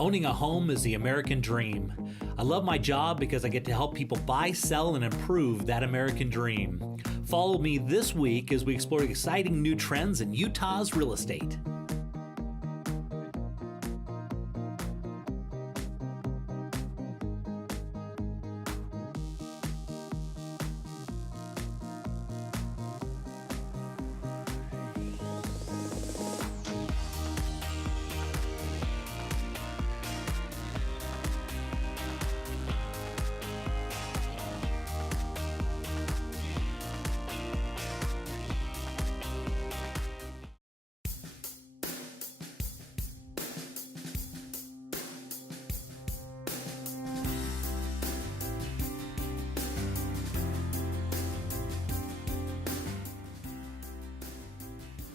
Owning a home is the American dream. I love my job because I get to help people buy, sell, and improve that American dream. Follow me this week as we explore exciting new trends in Utah's real estate.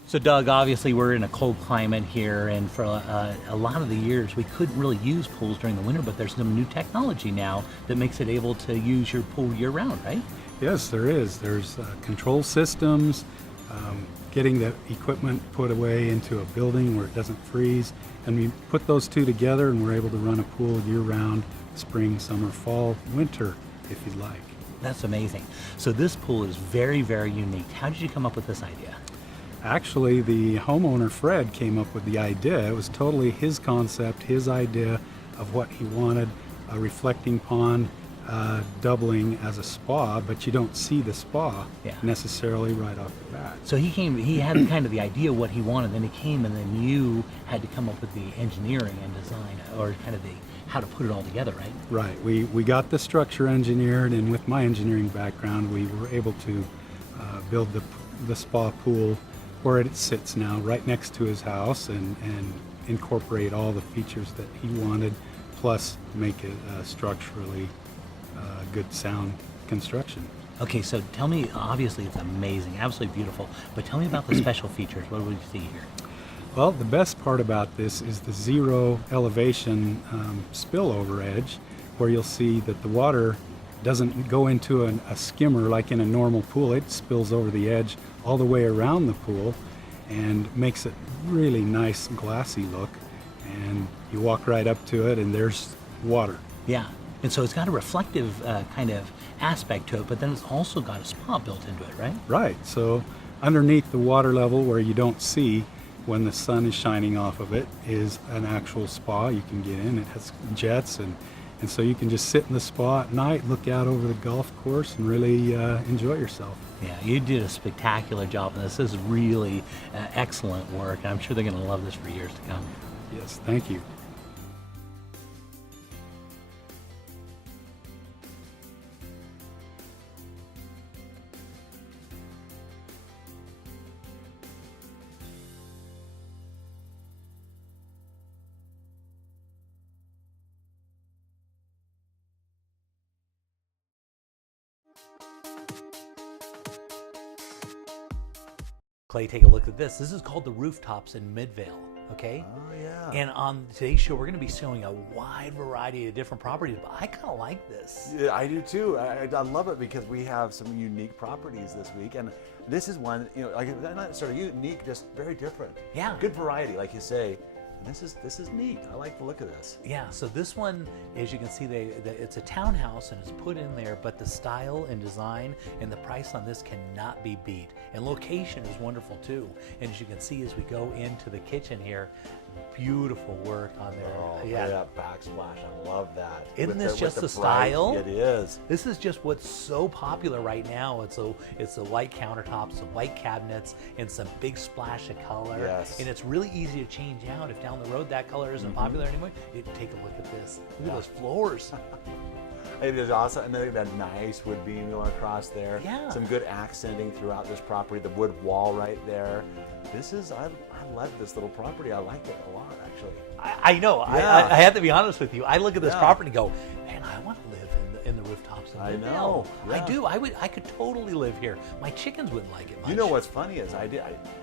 So Doug, obviously we're in a cold climate here, and for a lot of the years we couldn't really use pools during the winter, but there's some new technology now that makes it able to use your pool year-round, right? Yes, there is. There's control systems, getting the equipment put away into a building where it doesn't freeze, and we put those two together and we're able to run a pool year-round, spring, summer, fall, winter, if you'd like. That's amazing. So this pool is very, very unique. How did you come up with this idea? Actually, the homeowner, Fred, came up with the idea. It was totally his concept, his idea of what he wanted, a reflecting pond doubling as a spa, but you don't see the spa necessarily right off the bat. So he had kind of the idea what he wanted, then he came and then you had to come up with the engineering and design, or kind of the how to put it all together, right? Right. We got the structure engineered, and with my engineering background, we were able to build the spa pool where it sits now, right next to his house, and incorporate all the features that he wanted, plus make it structurally good sound construction. Okay, so tell me, obviously it's amazing, absolutely beautiful, but tell me about the special features. What do we see here? Well, the best part about this is the zero elevation spillover edge, where you'll see that the water doesn't go into a skimmer like in a normal pool. It spills over the edge all the way around the pool and makes it really nice glassy look, and you walk right up to it and there's water. Yeah, and so it's got a reflective kind of aspect to it, but then it's also got a spa built into it, right? Right, so underneath the water level where you don't see when the sun is shining off of it is an actual spa you can get in. It has jets, and so you can just sit in the spa at night, look out over the golf course, and really enjoy yourself. Yeah, you did a spectacular job on this. This is really excellent work. I'm sure they're going to love this for years to come. Yes, thank you. Clay, take a look at this. This is called the Rooftops in Midvale, okay? Oh, yeah. And on today's show, we're going to be showing a wide variety of different properties, but I kind of like this. Yeah, I do too. I love it because we have some unique properties this week, and this is one, like not sort of unique, just very different. Yeah. Good variety, like you say. And this is neat. I like the look of this. Yeah, so this one, as you can see, it's a townhouse and it's put in there, but the style and design and the price on this cannot be beat. And location is wonderful too. And as you can see, as we go into the kitchen here, beautiful work on there. Oh, yeah, that backsplash. I love that. Isn't this just the style? It is. This is just what's so popular right now. It's the white countertops, the white cabinets, and some big splash of color. Yes. And it's really easy to change out if down the road that color isn't popular anymore. Take a look at this. Look at those floors. It is awesome, and then that nice wood beam going across there. Yeah. Some good accenting throughout this property. The wood wall right there. I love this little property. I like it a lot, actually. I know. Yeah. I have to be honest with you. I look at this Yeah. property and go, man, I want to live in the rooftops. I know. I Yeah. do. I could totally live here. My chickens wouldn't like it much. You know what's funny is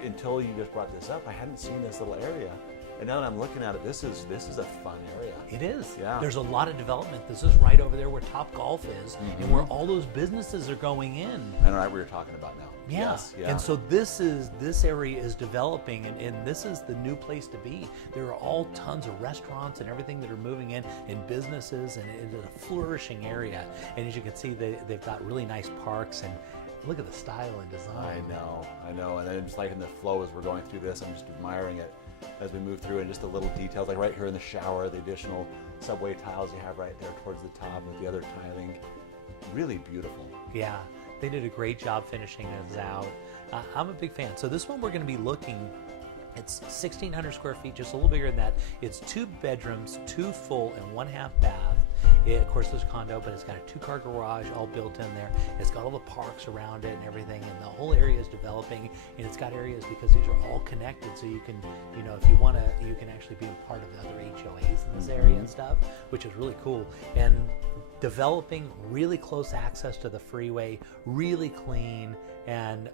until you just brought this up, I hadn't seen this little area. And now that I'm looking at it, this is a fun area. It is. Yeah. There's a lot of development. This is right over there where Top Golf is, and where all those businesses are going in. I know right what you're talking about now. Yeah. Yes, yeah. And so this area is developing, and this is the new place to be. There are all tons of restaurants and everything that are moving in, and businesses, and it's a flourishing area. And as you can see, they've got really nice parks, and look at the style and design. I know. And I'm just liking the flow as we're going through this. I'm just admiring it as we move through, and just the little details, like right here in the shower, the additional subway tiles you have right there towards the top with the other tiling. Really beautiful. Yeah, they did a great job finishing this out. I'm a big fan. So this one we're going to be looking, it's 1,600 square feet, just a little bigger than that. It's 2 bedrooms, 2 full and 1/2 bath. Of course, there's a condo, but it's got a 2-car garage all built in there. It's got all the parks around it and everything, and the whole area is developing. And it's got areas because these are all connected, so you can, if you want to, you can actually be a part of the other HOAs in this area and stuff, which is really cool. And developing really close access to the freeway, really clean, and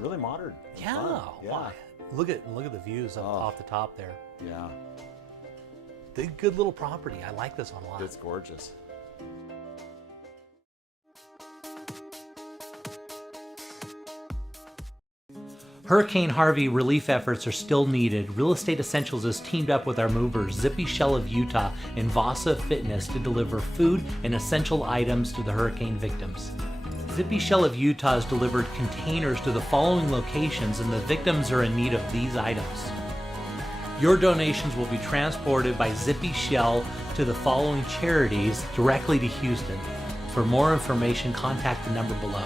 Really modern. yeah, Fun. Yeah. wow. Look at the views off the top there. Yeah. The good little property. I like this one a lot. It's gorgeous. Hurricane Harvey relief efforts are still needed. Real Estate Essentials has teamed up with our movers, Zippy Shell of Utah and Vasa Fitness, to deliver food and essential items to the hurricane victims. Zippy Shell of Utah has delivered containers to the following locations, and the victims are in need of these items. Your donations will be transported by Zippy Shell to the following charities directly to Houston. For more information, contact the number below.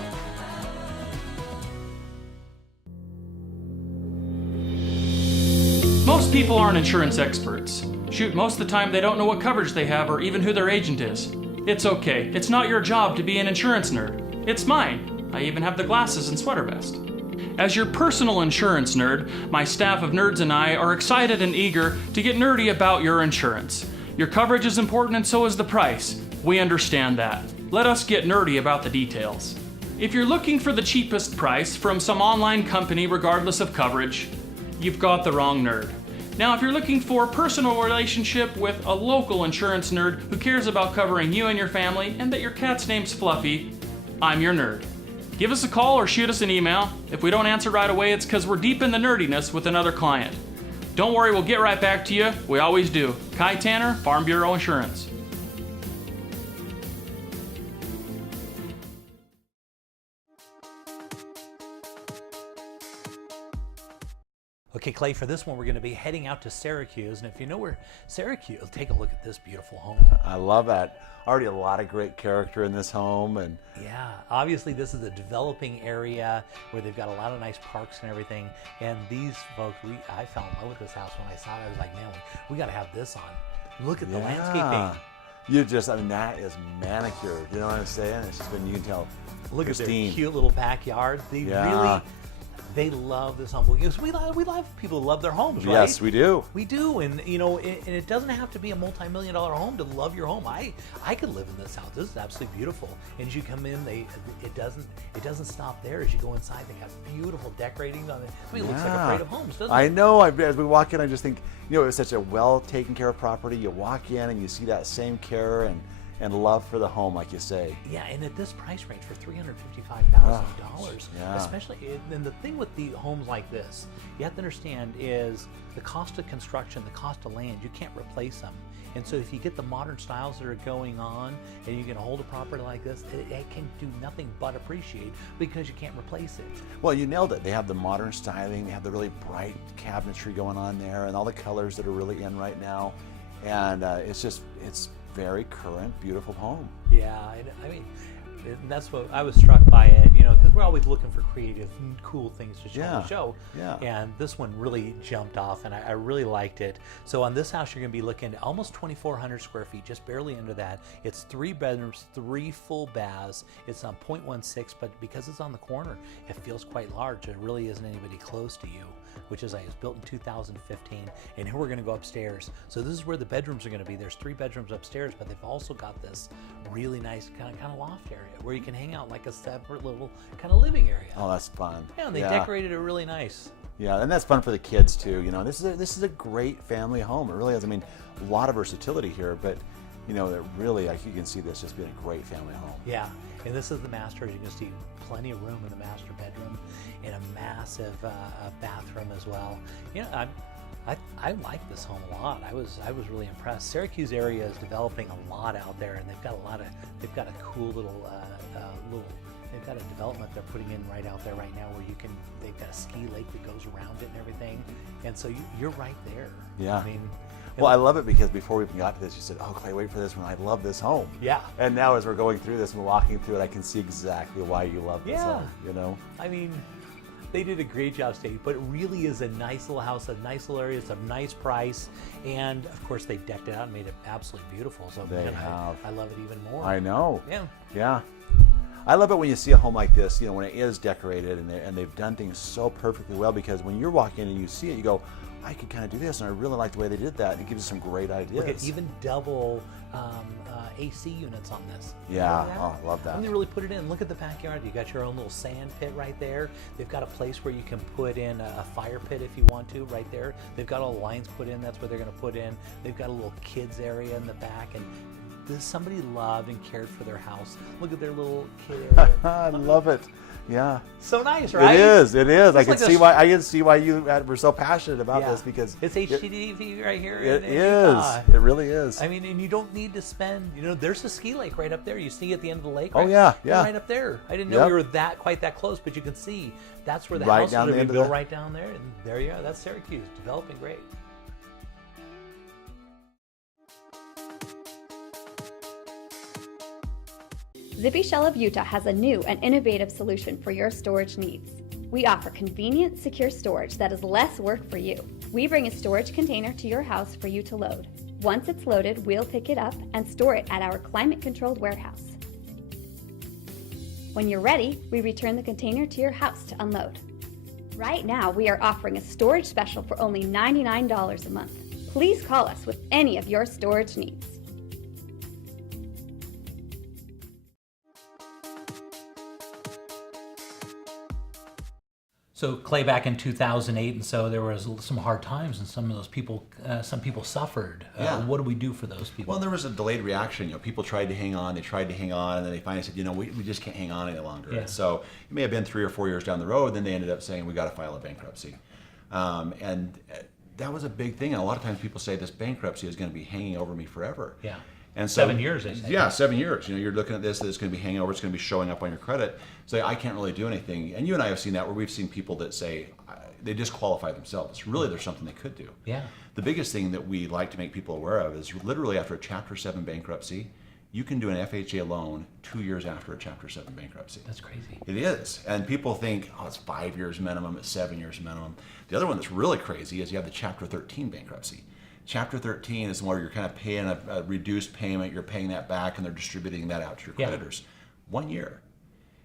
Most people aren't insurance experts. Shoot, most of the time they don't know what coverage they have or even who their agent is. It's okay. It's not your job to be an insurance nerd. It's mine. I even have the glasses and sweater vest. As your personal insurance nerd, my staff of nerds and I are excited and eager to get nerdy about your insurance. Your coverage is important and so is the price. We understand that. Let us get nerdy about the details. If you're looking for the cheapest price from some online company regardless of coverage, you've got the wrong nerd. Now, if you're looking for a personal relationship with a local insurance nerd who cares about covering you and your family and that your cat's name's Fluffy, I'm your nerd. Give us a call or shoot us an email. If we don't answer right away, it's because we're deep in the nerdiness with another client. Don't worry, we'll get right back to you. We always do. Kai Tanner, Farm Bureau Insurance. Okay, Clay, for this one, we're going to be heading out to Syracuse. And if you know where Syracuse, take a look at this beautiful home. I love that. Already a lot of great character in this home. And Yeah, obviously this is a developing area where they've got a lot of nice parks and everything. And these folks, I fell in love with this house when I saw it. I was like, man, we got to have this on. Look at the landscaping. That is manicured. You know what I'm saying? It's just been, you can tell. Look pristine. at their cute little backyard. They love this home because we love people who love their homes, right? Yes, we do. We do, and and it doesn't have to be a multi-million-dollar home to love your home. I could live in this house. This is absolutely beautiful. And as you come in, it doesn't stop there. As you go inside, they got beautiful decorating on it. I mean, it looks like a parade of homes, doesn't it? I know. As we walk in, I just think, it's such a well taken care of property. You walk in and you see that same care and love for the home, like you say. Yeah, and at this price range for $355,000, yeah. especially, and the thing with the homes like this, you have to understand is the cost of construction, the cost of land, you can't replace them. And so if you get the modern styles that are going on and you can hold a property like this, it can do nothing but appreciate because you can't replace it. Well, you nailed it. They have the modern styling, they have the really bright cabinetry going on there, and all the colors that are really in right now. And it's very current, beautiful home. Yeah, I mean, that's what I was struck by it, because we're always looking for creative, cool things to show on the show. Yeah. And this one really jumped off, and I really liked it. So on this house, you're going to be looking at almost 2,400 square feet, just barely under that. It's 3 bedrooms, 3 full baths. It's on 0.16, but because it's on the corner, it feels quite large. There really isn't anybody close to you. which is like, it's built in 2015. And here we're going to go upstairs. So this is where the bedrooms are going to be. There's 3 bedrooms upstairs, but they've also got this really nice kind of loft area where you can hang out like a separate little kind of living area. Oh, that's fun. Yeah, and they decorated it really nice. Yeah, and that's fun for the kids too. You know, this is a great family home. It really is. I mean, a lot of versatility here, but you know, it really, like, you can see this just being a great family home. Yeah, and this is the master. As you can see, plenty of room in the master bedroom, and a massive bathroom as well. You know, I like this home a lot. I was really impressed. Syracuse area is developing a lot out there, and they've got a cool little they've got a development they're putting in right out there right now where they've got a ski lake that goes around it and everything, and so you're right there. Yeah. I mean, well, I love it because before we even got to this, you said, "Oh, Clay, wait for this one. I love this home." Yeah. And now, as we're going through this and walking through it, I can see exactly why you love this home. You know. I mean, they did a great job stating, but it really is a nice little house, a nice little area. It's a nice price, and of course they decked it out and made it absolutely beautiful. So They have. I love it even more. I know. Yeah. Yeah. I love it when you see a home like this, you know, when it is decorated and they've done things so perfectly well, because when you're walking in and you see it, you go, I could kind of do this, and I really like the way they did that. And it gives you some great ideas. Look at even double AC units on this. Yeah, Remember that? oh, I love that. And they really put it in. Look at the backyard. You got your own little sand pit right there. They've got a place where you can put in a fire pit if you want to right there. They've got all the lines put in. That's where they're going to put in. They've got a little kids area in the back, and somebody loved and cared for their house. Look at their little kid area. I love it. Yeah. So nice, right? It is. It is. I It's can like see why. I can see why you were so passionate about this, because it's HGTV right here. It in is. Utah. It really is. I mean, and you don't need to spend. You know, there's a ski lake right up there. You see at the end of the lake. Oh, Right? yeah, They're yeah. right up there. I didn't know Yep. we were quite that close, but you can see that's where the Right house is down going the to end be of built the- right down there, and there you are. That's Syracuse, developing great. Zippy Shell of Utah has a new and innovative solution for your storage needs. We offer convenient, secure storage that is less work for you. We bring a storage container to your house for you to load. Once it's loaded, we'll pick it up and store it at our climate-controlled warehouse. When you're ready, we return the container to your house to unload. Right now, we are offering a storage special for only $99 a month. Please call us with any of your storage needs. So Clay, back in 2008, and so there was some hard times, and some of those people, some people suffered. Yeah. What do we do for those people? Well, there was a delayed reaction. You know, people tried to hang on, they tried to hang on, and then they finally said, you know, we just can't hang on any longer. Yeah. And so it may have been 3 or 4 years down the road, then they ended up saying, we got to file a bankruptcy. And that was a big thing. And a lot of times people say this bankruptcy is going to be hanging over me forever. Yeah. And so, 7 years, they say. Yeah, 7 years. You know, you're looking at this, that it's going to be hanging over, it's going to be showing up on your credit. So I can't really do anything. And you and I have seen that, where we've seen people that say they disqualify themselves. Really, there's something they could do. Yeah. The biggest thing that we like to make people aware of is literally after a Chapter 7 bankruptcy, you can do an FHA loan 2 years after a Chapter 7 bankruptcy. That's crazy. It is. And people think, oh, it's 5 years minimum, it's 7 years minimum. The other one that's really crazy is you have the Chapter 13 bankruptcy. Chapter 13 is where you're kind of paying a reduced payment, you're paying that back, and they're distributing that out to your Yeah. creditors. 1 year.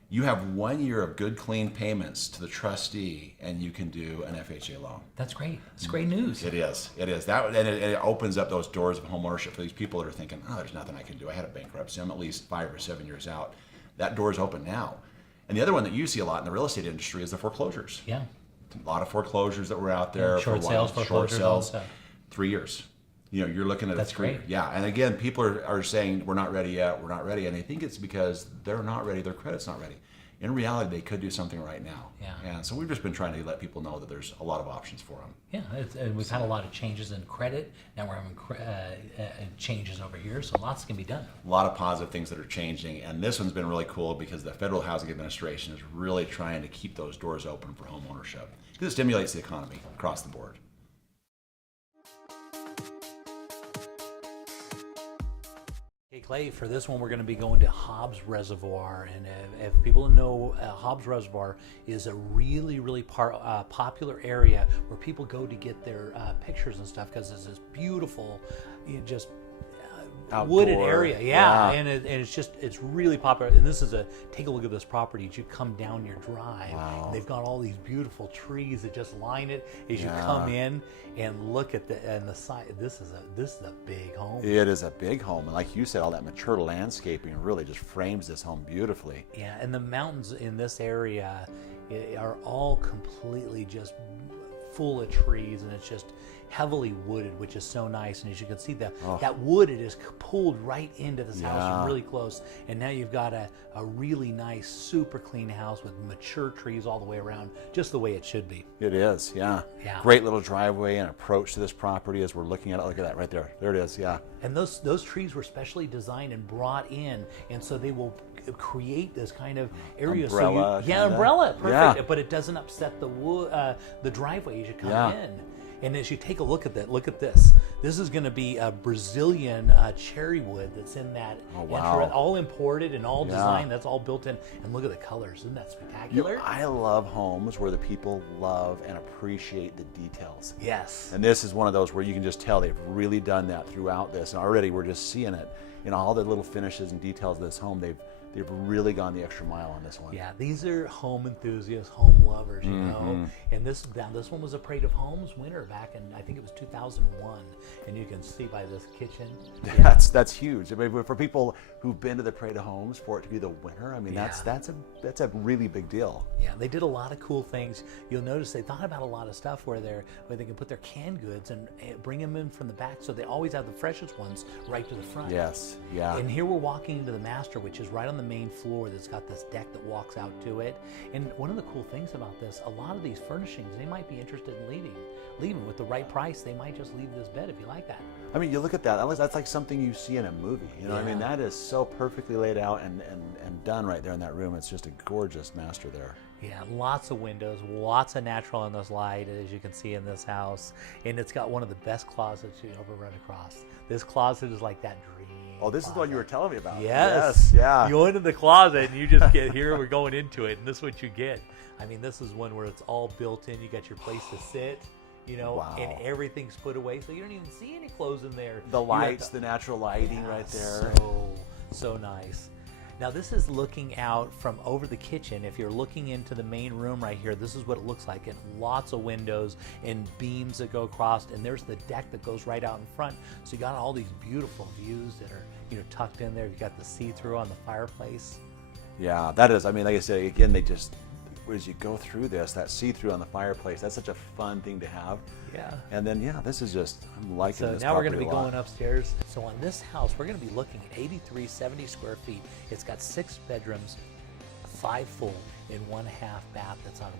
You have 1 year of good, clean payments to the trustee, and you can do an FHA loan. That's great. It's great news. It is. It is. And it opens up those doors of homeownership for these people that are thinking, oh, there's nothing I can do. I had a bankruptcy. I'm at least 5 or 7 years out. That door is open now. And the other one that you see a lot in the real estate industry is the foreclosures. Yeah. A lot of foreclosures that were out there. Yeah, short for a while. sales, foreclosures, Short all sales. that stuff. 3 years. You know, you're looking at That's a 3. great. Yeah. And again, people are saying, we're not ready yet. We're not ready. And I think it's because they're not ready. Their credit's not ready. In reality, they could do something right now. Yeah. And so we've just been trying to let people know that there's a lot of options for them. Yeah, and we've had a lot of changes in credit. Now we're having changes over here, so lots can be done. A lot of positive things that are changing, and this one's been really cool because the Federal Housing Administration is really trying to keep those doors open for home ownership because it stimulates the economy across the board. Hey Clay, for this one we're going to be going to Hobbs Reservoir, and if people know, Hobbs Reservoir is a really popular area where people go to get their pictures and stuff, because it's this beautiful, wooded outdoor. area, yeah. And it's really popular. And this is take a look at this property as you come down your drive. Wow. And they've got all these beautiful trees that just line it as you come in and look at the side. This is a big home. It is a big home, and like you said, all that mature landscaping really just frames this home beautifully. Yeah, and the mountains in this area are all completely just full of trees, and it's just heavily wooded, which is so nice. And as you can see, that wood, it is pulled right into this house really close. And now you've got a really nice, super clean house with mature trees all the way around, just the way it should be. It is, yeah. Great little driveway and approach to this property as we're looking at it. Look at that right there. There it is, yeah. And those trees were specially designed and brought in, and so they will create this kind of area. Umbrella. Umbrella, perfect. Yeah. But it doesn't upset the driveway as you come in. And as you take a look at that, look at this. This is going to be a Brazilian cherry wood that's in that. Oh, wow. All imported and all designed. That's all built in. And look at the colors. Isn't that spectacular? I love homes where the people love and appreciate the details. Yes. And this is one of those where you can just tell they've really done that throughout this. And already we're just seeing it in all the little finishes and details of this home. They've really gone the extra mile on this one. Yeah, these are home enthusiasts, home lovers, you know. And this one was a Parade of Homes winner back in, I think it was 2001. And you can see by this kitchen. Yeah. That's huge. I mean, for people who've been to the Parade of Homes, for it to be the winner, I mean, that's a really big deal. Yeah, they did a lot of cool things. You'll notice they thought about a lot of stuff where they can put their canned goods and bring them in from the back, so they always have the freshest ones right to the front. Yes, yeah. And here we're walking into the master, which is right on the main floor. That's got this deck that walks out to it. And one of the cool things about this, a lot of these furnishings, they might be interested in leaving with the right price. They might just leave this bed if you like that. I mean, you look at that. That's like something you see in a movie. You know, I mean, that is so perfectly laid out and done right there in that room. It's just a gorgeous master there. Yeah, lots of windows, lots of natural in this light, as you can see in this house. And it's got one of the best closets you ever run across. This closet is like that dream. Oh, this is the one you were telling me about. Yes. Yeah. You go into the closet and you just get here. We're going into it, and this is what you get. I mean, this is one where it's all built in. You got your place to sit, you know, and everything's put away, so you don't even see any clothes in there. The lights, the natural lighting right there. So nice. Now this is looking out from over the kitchen. If you're looking into the main room right here, this is what it looks like. And lots of windows and beams that go across, and there's the deck that goes right out in front. So you got all these beautiful views that are, you know, tucked in there. You got the see-through on the fireplace. Yeah, that is. I mean, like I said, again, they just, as you go through this, that see-through on the fireplace, that's such a fun thing to have. Yeah. And then, this is just, I'm liking this. So now we're going to be going upstairs. So on this house, we're going to be looking at 8370 square feet. It's got 6 bedrooms, 5 full, and 1 half bath. That's on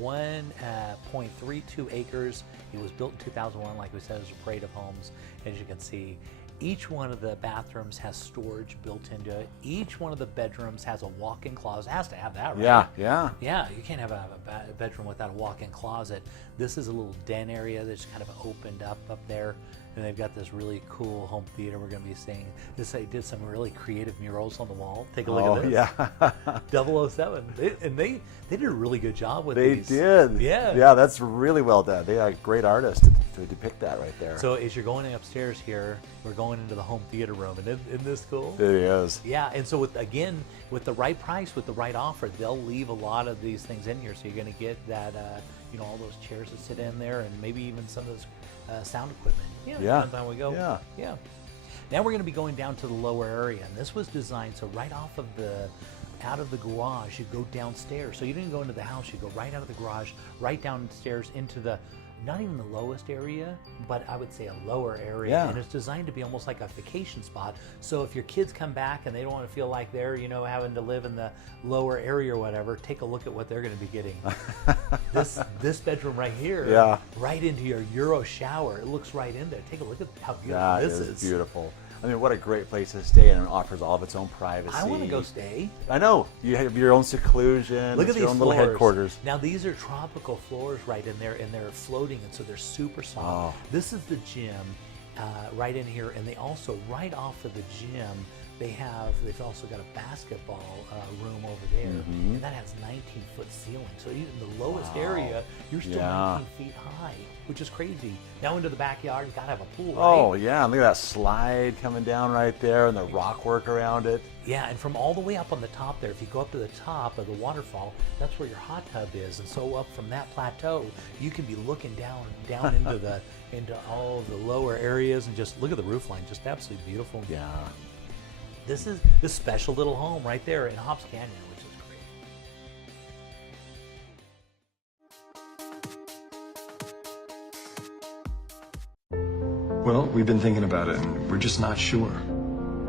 1.32 acres. It was built in 2001, like we said, as a Parade of Homes. As you can see, each one of the bathrooms has storage built into it. Each one of the bedrooms has a walk-in closet. It has to have that, right? Yeah. Yeah, you can't have a bedroom without a walk-in closet. This is a little den area that's kind of opened up there. And they've got this really cool home theater we're going to be seeing. They did some really creative murals on the wall. Take a look at this. Yeah. 007. They did a really good job with these. They did. Yeah. Yeah, that's really well done. They are great artists to depict that right there. So as you're going upstairs here, we're going into the home theater room. And isn't this cool? It is. Yeah, and so with the right price, with the right offer, they'll leave a lot of these things in here. So you're going to get that, all those chairs that sit in there, and maybe even some of this sound equipment. Time we go. Yeah. Now we're going to be going down to the lower area, and this was designed so right off of out of the garage, you go downstairs. So you didn't go into the house, you go right out of the garage, right downstairs into the, not even the lowest area, but I would say a lower area. Yeah. And it's designed to be almost like a vacation spot. So if your kids come back and they don't want to feel like they're, having to live in the lower area or whatever, take a look at what they're going to be getting. This bedroom right here, right into your Euro shower, it looks right in there. Take a look at how beautiful this is. Beautiful. I mean, what a great place to stay, and it offers all of its own privacy. I want to go stay. I know. You have your own seclusion. Look at these your own floors. little headquarters. Now, these are tropical floors right in there, and they're floating, and so they're super soft. This is the gym right in here, and they also, right off of the gym, They've also got a basketball room over there, and that has 19-foot ceiling. So even the lowest area, you're still 19 feet high, which is crazy. Now into the backyard, you gotta have a pool, right? Oh yeah, look at that slide coming down right there and the rock work around it. Yeah, and from all the way up on the top there, if you go up to the top of the waterfall, that's where your hot tub is. And so up from that plateau, you can be looking down into all of the lower areas, and just look at the roof line, just absolutely beautiful. Yeah. This is this special little home right there in Hobbs Canyon, which is great. Well, we've been thinking about it, and we're just not sure.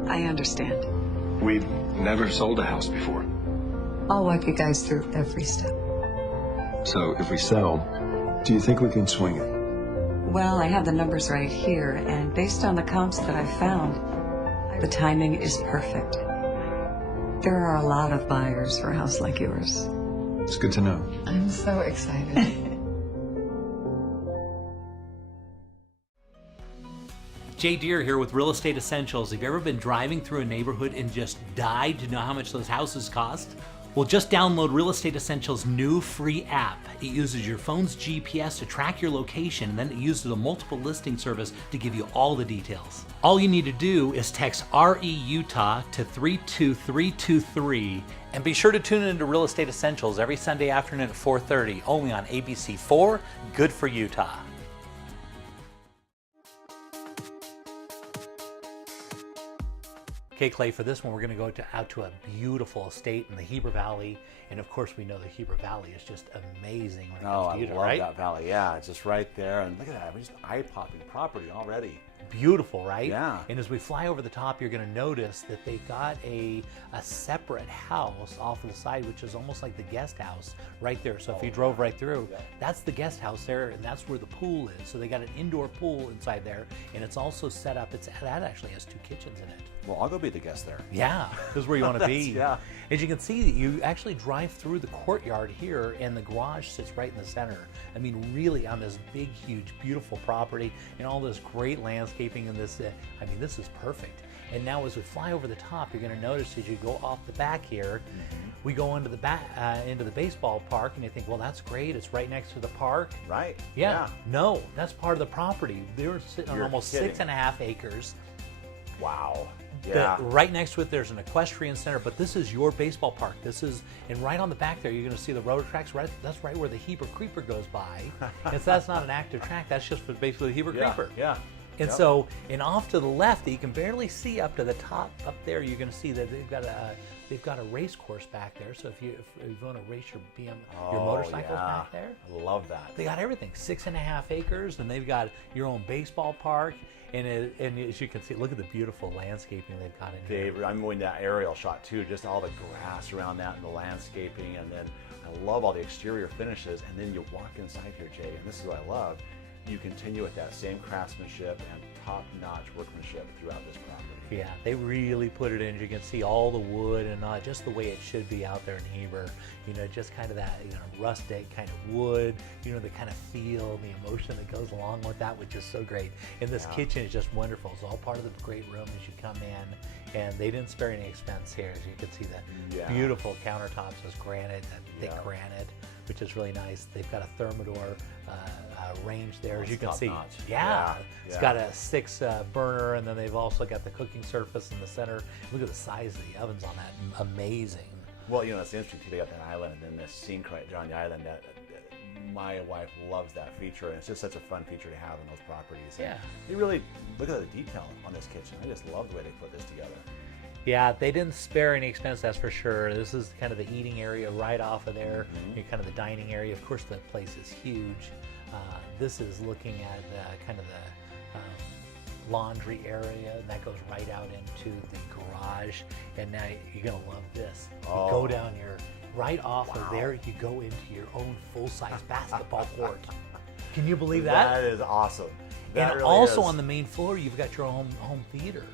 I understand. We've never sold a house before. I'll walk you guys through every step. So if we sell, do you think we can swing it? Well, I have the numbers right here, and based on the comps that I found, the timing is perfect. There are a lot of buyers for a house like yours. It's good to know. I'm so excited. Jay Deere here with Real Estate Essentials. Have you ever been driving through a neighborhood and just died to know how much those houses cost? Well, just download Real Estate Essentials' new free app. It uses your phone's GPS to track your location, and then it uses a multiple listing service to give you all the details. All you need to do is text RE-UTAH to 32323, and be sure to tune into Real Estate Essentials every Sunday afternoon at 4:30, only on ABC4, good for Utah. Okay, Clay, for this one, we're going to go out to a beautiful estate in the Heber Valley. And of course, we know the Heber Valley is just amazing when it comes to Utah, right? I love that valley. Yeah, it's just right there. And look at that, just eye-popping property already. Beautiful, right? Yeah. And as we fly over the top, you're going to notice that they've got a separate house off to the side, which is almost like the guest house right there. So if you drove right through, that's the guest house there, and that's where the pool is. So they got an indoor pool inside there, and it's also set up. That actually has 2 kitchens in it. Well, I'll go be the guest there. Yeah, this is where you want to be. Yeah. As you can see, you actually drive through the courtyard here, and the garage sits right in the center. I mean, really on this big, huge, beautiful property, and all this great landscaping in this. I mean, this is perfect. And now as we fly over the top, you're going to notice as you go off the back here, we go into the baseball park, and you think, well, that's great. It's right next to the park. Right. Yeah. No, that's part of the property. They're sitting on You're almost kidding. 6.5 acres. Wow. But Yeah. right next to it, there's an equestrian center, but this is your baseball park. And right on the back there, you're going to see the road tracks. Right, that's right where the Heber Creeper goes by. And so that's not an active track. That's just for basically the Heber Creeper. Yeah. And so, and off to the left, that you can barely see up to the top up there, you're going to see that they've got a race course back there. So if you want to race your motorcycles back there, I love that. they got everything. 6.5 acres, and they've got your own baseball park. And as you can see, look at the beautiful landscaping they've got in here. Dave, I'm going that aerial shot too, just all the grass around that and the landscaping, and then I love all the exterior finishes. And then you walk inside here, Jay, and this is what I love. You continue with that same craftsmanship and top-notch workmanship throughout this property. Yeah, they really put it in. You can see all the wood and just the way it should be out there in Heber. You know, just kind of that rustic kind of wood. You know, the kind of feel, the emotion that goes along with that, which is so great. And this kitchen is just wonderful. It's all part of the great room as you come in. And they didn't spare any expense here. As you can see, the beautiful countertops is granite, that thick granite, which is really nice. They've got a Thermador range there, as you can see. It's got a 6 burner, and then they've also got the cooking surface in the center. Look at the size of the ovens on that. Amazing. Well, it's interesting too. They got that island and then this sink right there on the island. That my wife loves that feature, and it's just such a fun feature to have on those properties. And they really look at the detail on this kitchen. I just love the way they put this together. Yeah, they didn't spare any expense, that's for sure. This is kind of the eating area right off of there, kind of the dining area. Of course, the place is huge. This is looking at kind of the laundry area, and that goes right out into the garage. And now you're going to love this. You go down right off of there, you go into your own full-size basketball court. Can you believe that? That is awesome. And also on the main floor, you've got your own home theater.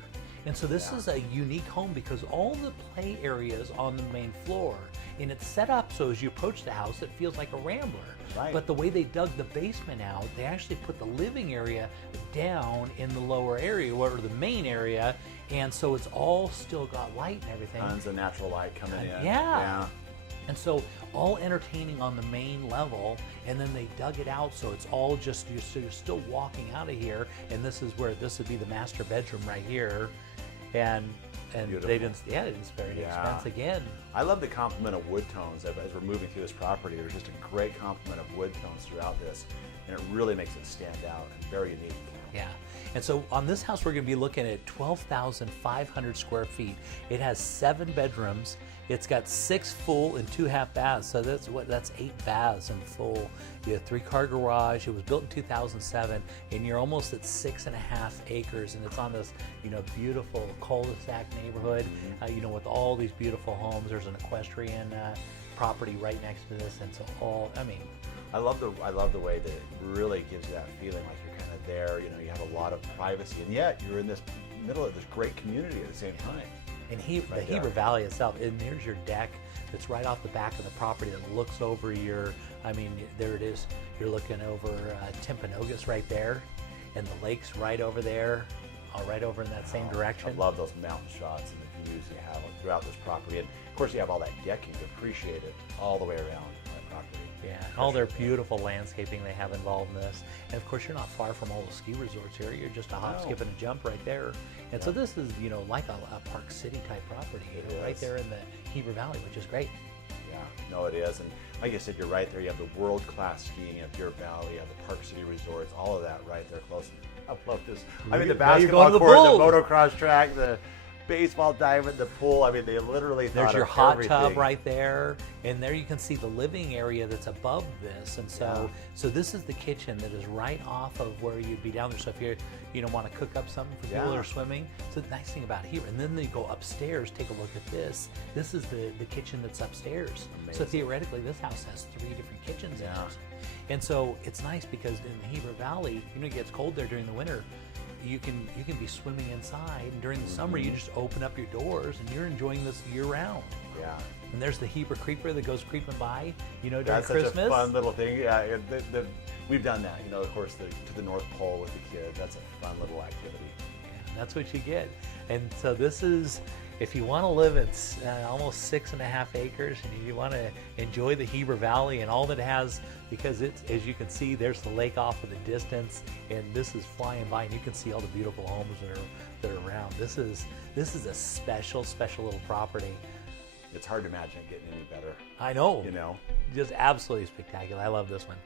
And so this is a unique home because all the play areas on the main floor, and it's set up so as you approach the house, it feels like a Rambler. Right. But the way they dug the basement out, they actually put the living area down in the lower area, or the main area, and so it's all still got light and everything. Tons of natural light coming in. Yeah. And so all entertaining on the main level, and then they dug it out so it's all just, you're still walking out of here, and this is where this would be the master bedroom right here. And Beautiful. they didn't spare any expense again. I love the complement of wood tones as we're moving through this property. There's just a great complement of wood tones throughout this, and it really makes it stand out and very unique. Yeah. And so on this house, we're going to be looking at 12,500 square feet. It has 7 bedrooms. It's got 6 full and 2 half baths. So that's 8 baths in full. You have 3-car garage. It was built in 2007, and you're almost at 6.5 acres. And it's on this, beautiful cul-de-sac neighborhood, with all these beautiful homes. There's an equestrian property right next to this, and so I love the way that it really gives you that feeling like you're kind of there. You have a lot of privacy, and yet you're in this middle of this great community at the same time. And the Heber Valley itself, and there's your deck that's right off the back of the property that looks over there it is. You're looking over Timpanogos right there, and the lake's right over there, right over in that same direction. I love those mountain shots and the views you have throughout this property. And of course, you have all that decking to appreciate it all the way around that property. Yeah, and all their beautiful landscaping they have involved in this. And of course, you're not far from all the ski resorts here. You're just a hop, skip, and a jump right there. And so this is, like a Park City type property, right there in the Heber Valley, which is great. Yeah, no, it is. And like I said, you're right there. You have the world-class skiing at Deer Valley. You have the Park City resorts, all of that right there close. I love this. The basketball court, the motocross track, the baseball diamond, the pool. They literally thought There's your of hot everything. tub right there, and there you can see the living area that's above this. And so this is the kitchen that is right off of where you'd be down there. So if you want to cook up something for people that are swimming, so the nice thing about here, and then they go upstairs, take a look at this. This is the kitchen that's upstairs. Amazing. So theoretically, this house has 3 different kitchens in it. And so it's nice because in the Heber Valley, it gets cold there during the winter. You can be swimming inside, and during the summer you just open up your doors and you're enjoying this year round. Yeah. And there's the Heber Creeper that goes creeping by, during That's Christmas. such a fun little thing. Yeah, we've done that. Of course, to the North Pole with the kids. That's a fun little activity. Yeah, that's what you get. And so this is, if you want to live in almost 6.5 acres, and you want to enjoy the Heber Valley and all that it has, because it's, as you can see, there's the lake off in the distance, and this is flying by, and you can see all the beautiful homes that are around. This is a special little property. It's hard to imagine it getting any better. I know. You know? Just absolutely spectacular. I love this one.